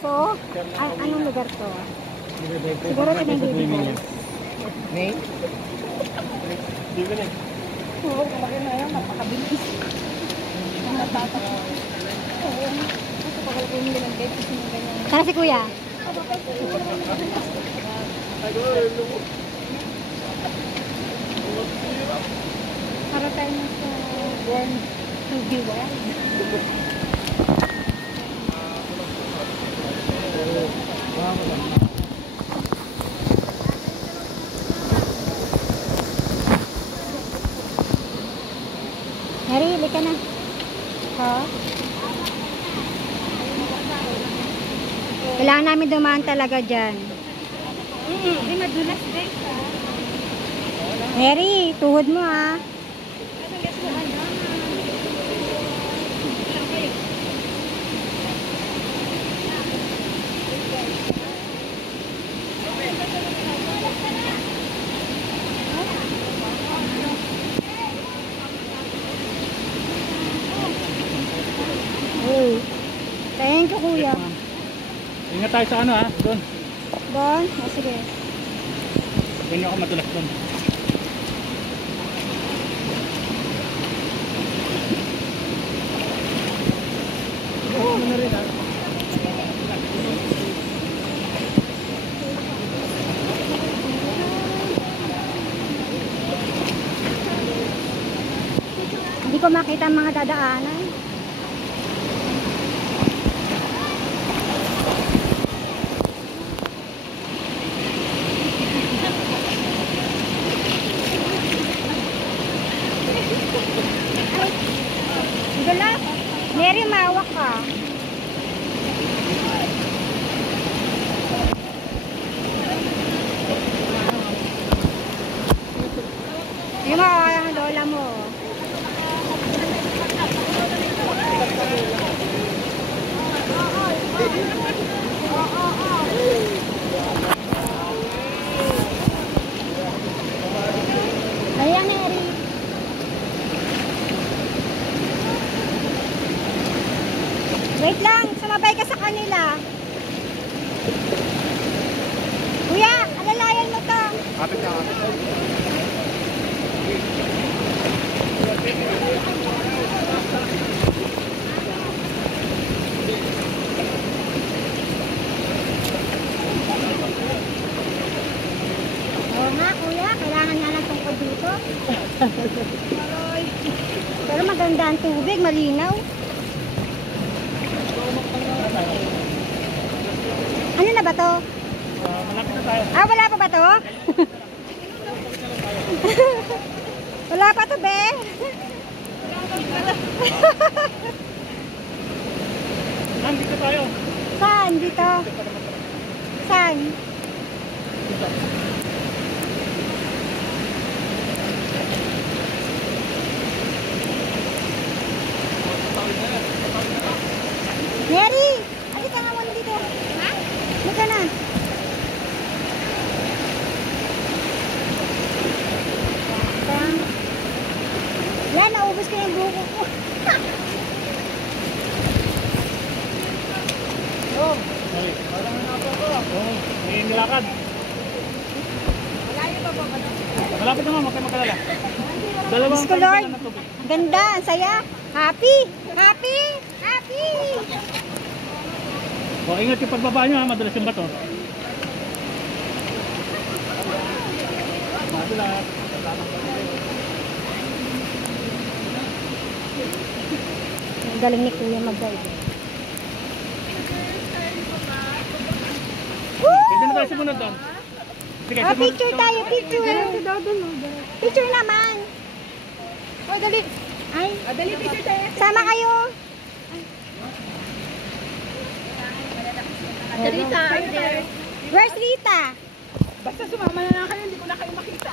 So, anong lugar to? Siguro ito na yung baby boy. May? Di ba na? Oo, malaki na yan. Napakabilis. Ang natatak. Oo. Kasi pagkala ko yung ganang bed, kasi yung ganyan. Tara si kuya. Para tayo na sa born to be wild. Mary, hili ka na. Ha? Kailangan namin dumaan talaga dyan. Hindi madulas din. Mary, tuhod mo ha. Thank you, kuya. Ingat tayo sa ano ha, doon. Doon? Oh, sige. Hindi ako madulas doon. Ano rin ha? Hindi ko makita ang mga dadaanan. Gala. Mary, mawak ka. Yung mga lola mo. Ayan, Mary. Wait lang, sumabay ka sa kanila. Kuya, alalayan mo to. Kapit na, kapit na. Oo nga, kuya, kailangan nga ng tungkod dito. Pero maganda ang tubig, malinaw. Ano na ba to? Malapit na tayo. Ah, wala pa ba to? Wala pa to, be? Nandito tayo. Saan? Dito? Saan? Mary! Halika nga muna dito. Ha? Halika na. Yan, naubos ko yung buko ko. Oh, sorry. Parang nanapo ko. Oh, may nilakad. Malayo pa po ba? Malapit naman, huwag kayo magkalala. Dalawang Diyos ko, Lord. ng tubig. Ganda, ang saya. Happy! Happy! Happy! O, ingat yung pagbaba nyo ha, madulas yung bato. Madulas. Ang galing ni Kuya mag-guide. Pwede na tayo sumunod doon. Sige, Oh, picture tayo, picture. Picture naman. Oh, dali. Ay, Dali, picture tayo. sama kayo. Rita, Where's Rita? basta sumama na lang kayo, hindi ko na kayo makita.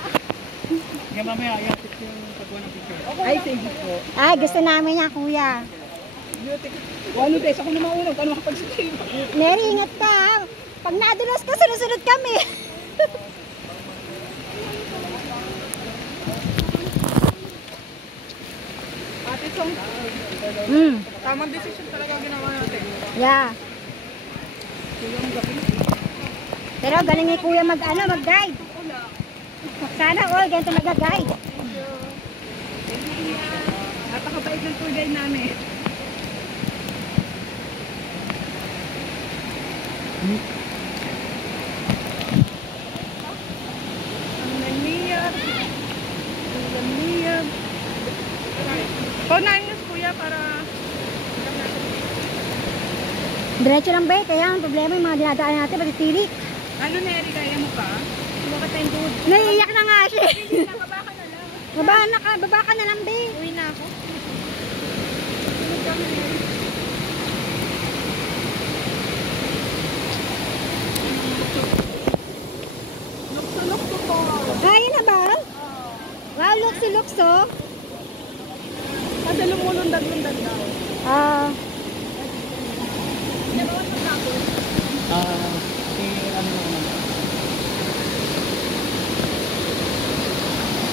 Sige, mamaya, i-assist yung pagkuha ng picture. Ay, thank you po. Ay, gusto namin niya, Kuya. Ano, Des, ako na maunag. Paano makapag-save? Mary, ingat ka. Ha? Pag nadulas ka, sunod-sunod kami. Ate Song, Mm. tamang decision talaga ang ginawa natin. Yeah. Yung gabi. Pero galing ni kuya mag-guide. Sana all ganito mag-guide. Napakabait ng tour guide namin. Ang naniyag. Ang naniyag. Paunahin niyo kuya para... Diretso lang ba eh, kaya ang problema yung mga dinadaan natin, pati tirik. Ano Neri, kaya mo pa? Bakit tayong tuhod? Naiiyak na nga siya. Hindi na, baba ka na lang. Baba ka na lang, be. Uwi na ako. Lukso po. Kaya na ba? Wow, lukso. Kasi lumulundag-lundag daw. Ah, Si ano naman.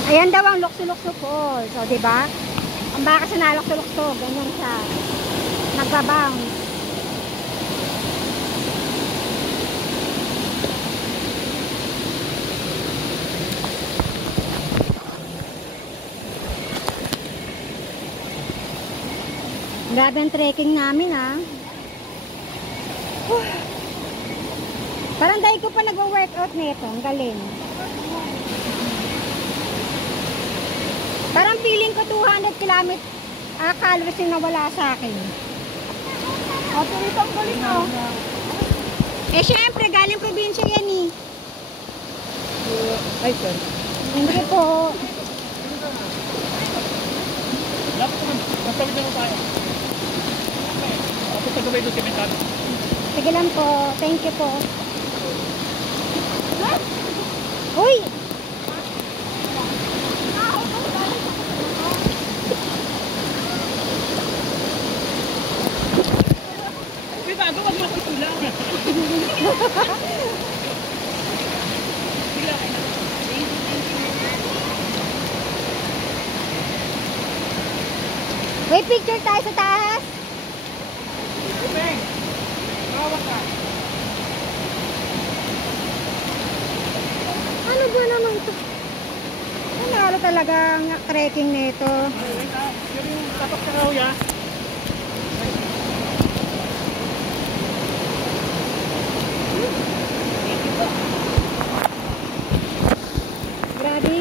ayan daw ang lukso falls. So, di ba? Ang baka sa nalukso, ganyan siya. Nagbabounce. Grabe ang trekking namin, ah. Parang dahil ko pa nag-workout nito. Ang galing. Parang feeling ko 200 calories yung nawala sa akin. Ito ang galing oh. Eh syempre, galing probinsya yan eh. Ay, sir. Hindi po. Dapat naman, masawid na tayo. Ako sa gabay doon simentado. Sige lang po. Thank you po. Uy! Uy, bago, wag mo akong tulang. Uy, picture tayo sa taas. Beng, bawa ka. Ano ba naman ito? Ano talaga ang trekking nito? Pero yung tapak sa kauya. Grabe.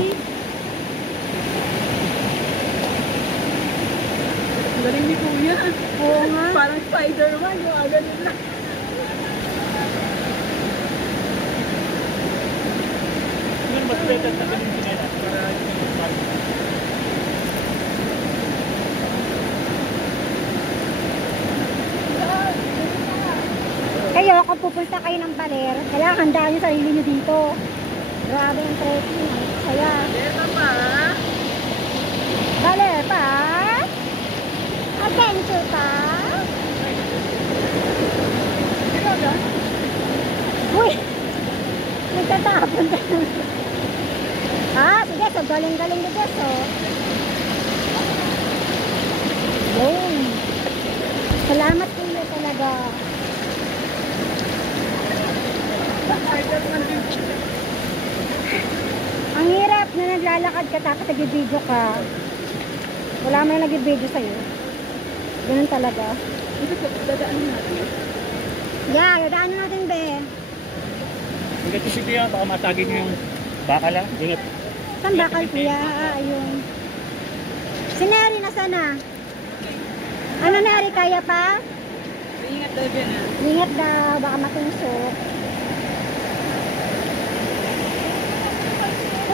Galing ni Kuya. Oo nga. Parang Spider-Man, yung ganun lang. Yun, mas better na ganun sinelas para hindi mas Kayo, kung pupunta kayo ng Baler, kailangan handaan yung sarili nyo dito. Grabe yung trekking. Kaya, Ito pa. Baler pa? Adventure pa? Uy! Nagtatapon ka. Sige, so galing-galing na dyan, so. Yun. Salamat kuya talaga. Ang hirap na naglalakad ka tapos nag-video ka. Wala man yung nag-video sa'yo. Ganun talaga. Dadaanin natin. Yeah, dadaanan natin, be. Ingat yung sitiya, baka matagin nyo yung bakala. Ingat. Saan bakal kuya? Ayun. Si Neri, nasa na? Ano Neri, kaya pa? Ingat daw dyan ah. Ingat daw, baka matusok.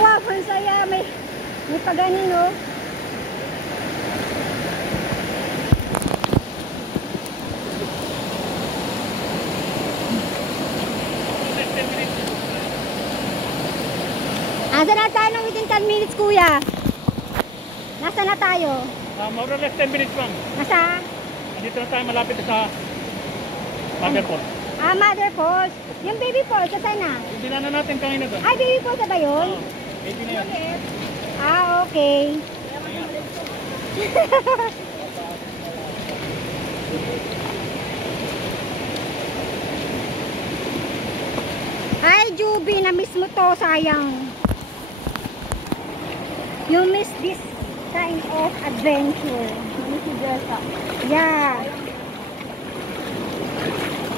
Wow, ang saya. May paganin, no? Asa na tayo ng within 10 minutes, kuya? Nasa na tayo? More or less 10 minutes lang. Nasa? Dito na tayo malapit sa Motherport. Mother Falls. Yung baby falls, saan na? Yung dinaanan natin kanina doon. Ay, baby falls na ba yun? Oo, 80 na yan. Okay. Ruby na miss mo to, sayang. You miss this kind of adventure. Ano si Jessa? Yeah.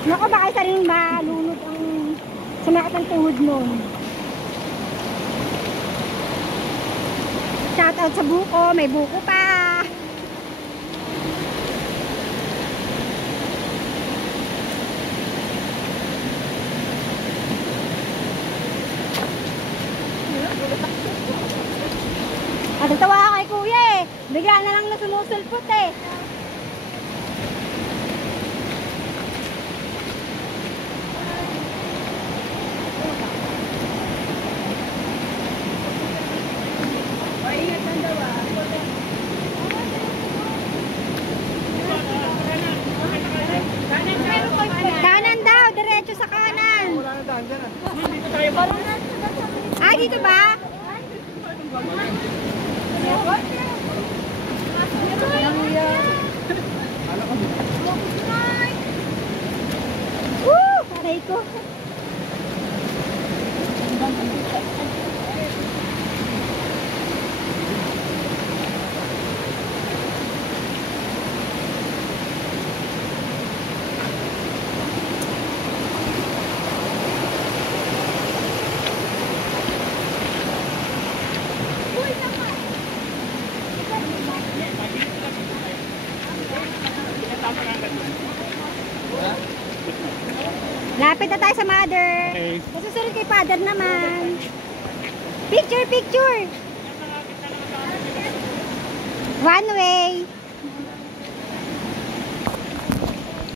Naku, baka isa rin malunod ang sumakit ang tuhod nun. Shout out sa buko, may buko pa. Natatawa ako kay kuya eh. Bigla na lang na sumusulpot eh. Kanan daw, diretso sa kanan. Wala na daan dyan ah. Dito tayo ba? Ah, dito ba? Woo! Aray ko. Lapit na tayo sa mother. Okay. Masusunod kay father naman. Picture, picture. One way.